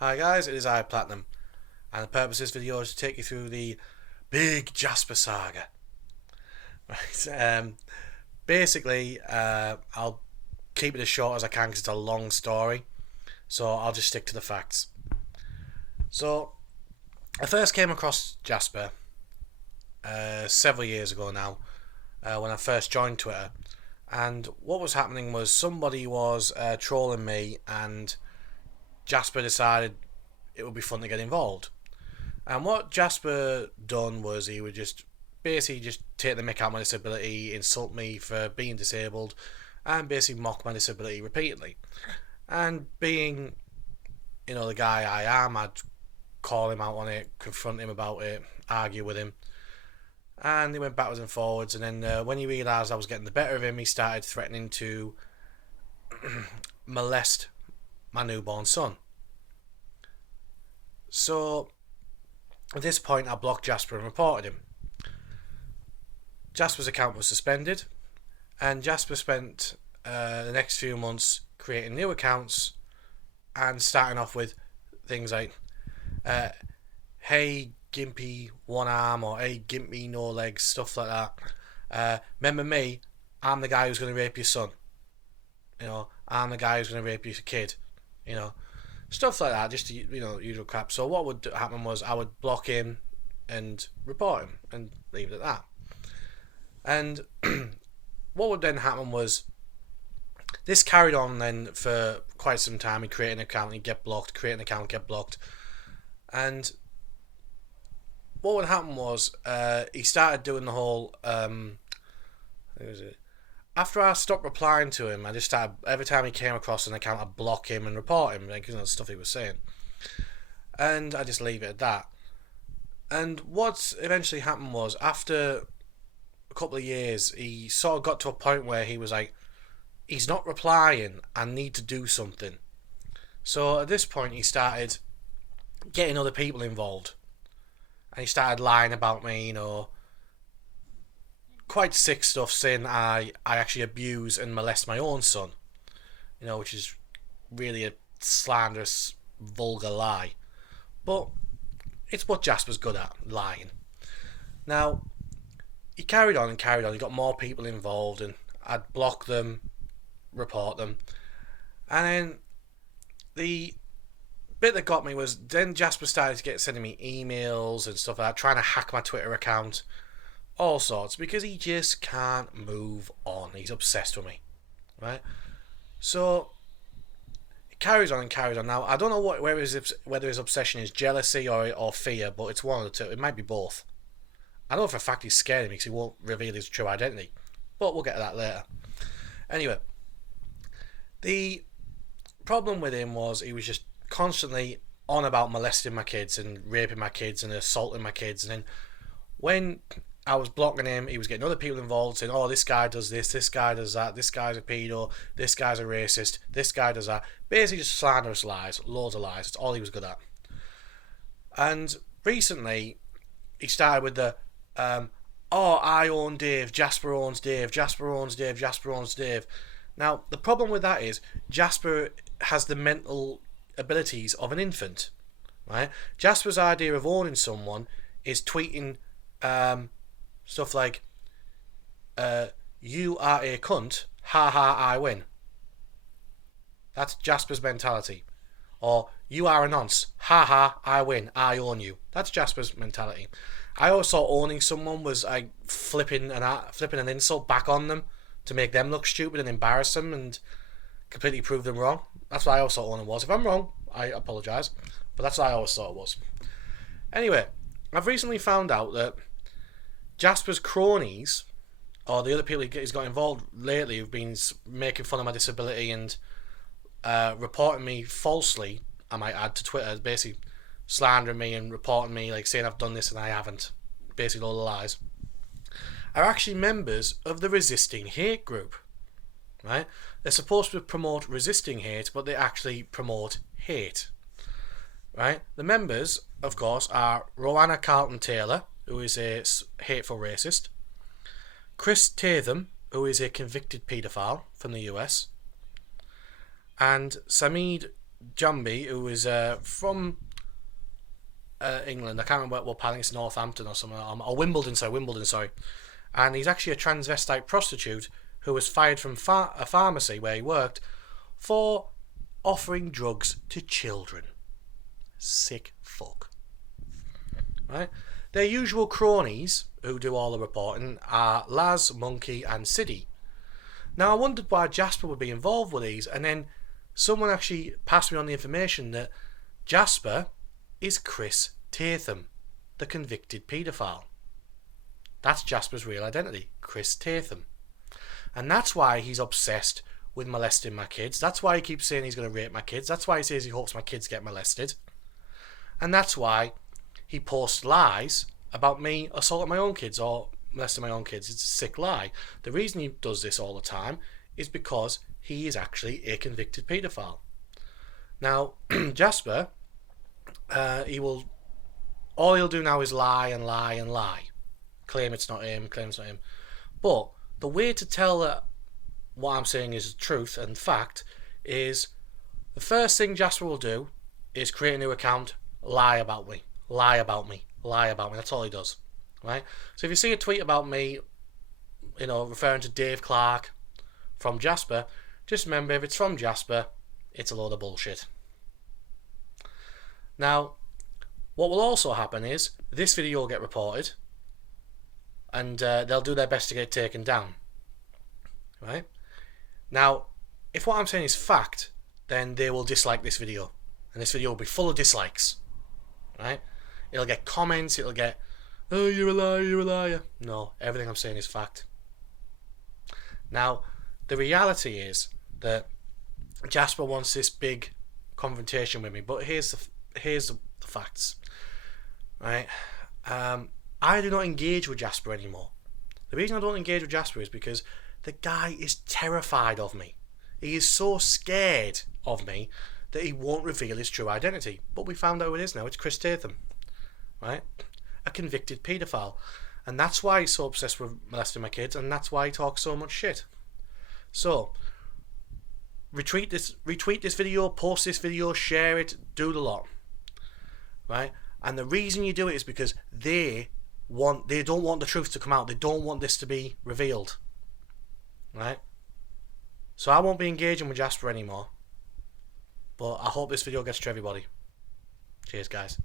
Hi guys, it is I Platinum, and the purpose of this video is to take you through the big Jasper saga. Right, basically, I'll keep it as short as I can because it's a long story, so I'll just stick to the facts. So, I first came across Jasper several years ago now, when I first joined Twitter, and what was happening was somebody was trolling me, and Jasper decided it would be fun to get involved. And what Jasper done was he would just basically just take the mick out of my disability, insult me for being disabled, and basically mock my disability repeatedly. And being, the guy I am, I'd call him out on it, confront him about it, argue with him. And he went backwards and forwards, and then when he realised I was getting the better of him, he started threatening to molest my newborn son. So at this point, I blocked Jasper and reported him. Jasper's account was suspended, and Jasper spent the next few months creating new accounts and starting off with things like, hey Gimpy one arm, or hey Gimpy no legs, stuff like that. Remember me, I'm the guy who's going to rape your son. I'm the guy who's going to rape your kid. Stuff like that, just usual crap. So what would happen was I would block him and report him and leave it at that. And what would then happen was this carried on then for quite some time. He'd create an account, he'd get blocked, create an account, get blocked. And what would happen was he started doing the whole after I stopped replying to him, I just started, every time he came across an account, I'd block him and report him, the stuff he was saying. And I just leave it at that. And what eventually happened was, after a couple of years, he sort of got to a point where he was like, he's not replying, I need to do something. So at this point, he started getting other people involved. And he started lying about me, quite sick stuff, saying I actually abuse and molest my own son, which is really a slanderous, vulgar lie. But it's what Jasper's good at, lying. Now, he carried on and carried on. He got more people involved, and I'd block them, report them. And then the bit that got me was then Jasper started to get sending me emails and stuff like that, trying to hack my Twitter account. All sorts, because he just can't move on. He's obsessed with me, right? So it carries on and carries on. Now I don't know whether his obsession is jealousy or fear, but it's one of the two. It might be both. I know for a fact he's scared of me because he won't reveal his true identity, but we'll get to that later. Anyway, the problem with him was he was just constantly on about molesting my kids and raping my kids and assaulting my kids, and then when I was blocking him, he was getting other people involved, saying, oh, this guy does this guy does that, this guy's a pedo, this guy's a racist, this guy does that. Basically just slanderous lies, loads of lies. That's all he was good at. And recently, he started with the, I own Dave, Jasper owns Dave, Jasper owns Dave, Jasper owns Dave. Now, the problem with that is, Jasper has the mental abilities of an infant, right? Jasper's idea of owning someone is tweeting, stuff like, you are a cunt, ha ha, I win. That's Jasper's mentality. Or, you are a nonce, ha ha, I win, I own you. That's Jasper's mentality. I always thought owning someone was like flipping an insult back on them to make them look stupid and embarrass them and completely prove them wrong. That's what I always thought owning was. If I'm wrong, I apologise. But that's what I always thought it was. Anyway, I've recently found out that Jasper's cronies, or the other people he's got involved lately, who've been making fun of my disability and reporting me falsely, I might add, to Twitter, basically slandering me and reporting me, like saying I've done this and I haven't, basically all the lies, are actually members of the Resisting Hate group, right? They're supposed to promote resisting hate, but they actually promote hate, right? The members, of course, are Roanna Carlton-Taylor, who is a hateful racist, Chris Tatham, who is a convicted paedophile from the US, and Samid Jambi, who is from England. I can't remember what part. I think it's Northampton or something, or Wimbledon. Sorry, Wimbledon. Sorry, and he's actually a transvestite prostitute who was fired from a pharmacy where he worked for offering drugs to children. Sick fuck. Right? Their usual cronies who do all the reporting are Laz, Monkey, and Siddy. Now I wondered why Jasper would be involved with these, and then someone actually passed me on the information that Jasper is Chris Tatham, the convicted paedophile. That's Jasper's real identity, Chris Tatham. And that's why he's obsessed with molesting my kids. That's why he keeps saying he's going to rape my kids. That's why he says he hopes my kids get molested. And that's why he posts lies about me assaulting my own kids or molesting my own kids. It's a sick lie. The reason he does this all the time is because he is actually a convicted paedophile. Now, Jasper, all he'll do now is lie and lie and lie. Claim it's not him, claim it's not him. But the way to tell that what I'm saying is truth and fact is the first thing Jasper will do is create a new account, lie about me, lie about me, lie about me. That's all he does, right? So if you see a tweet about me, referring to Dave Clark from Jasper, just remember if it's from Jasper, it's a load of bullshit. Now, what will also happen is this video will get reported, and they'll do their best to get it taken down. Right? Now, if what I'm saying is fact, then they will dislike this video, and this video will be full of dislikes. Right? It'll get comments, it'll get, oh, you're a liar, you're a liar. No, everything I'm saying is fact. Now, the reality is that Jasper wants this big confrontation with me, but here's the facts. Right? I do not engage with Jasper anymore. The reason I don't engage with Jasper is because the guy is terrified of me. He is so scared of me that he won't reveal his true identity. But we found out who it is now. It's Chris Tatham. Right? A convicted paedophile. And that's why he's so obsessed with molesting my kids, and that's why he talks so much shit. So, retweet this video, post this video, share it, do the lot. Right? And the reason you do it is because they don't want the truth to come out. They don't want this to be revealed. Right? So I won't be engaging with Jasper anymore. But I hope this video gets to everybody. Cheers, guys.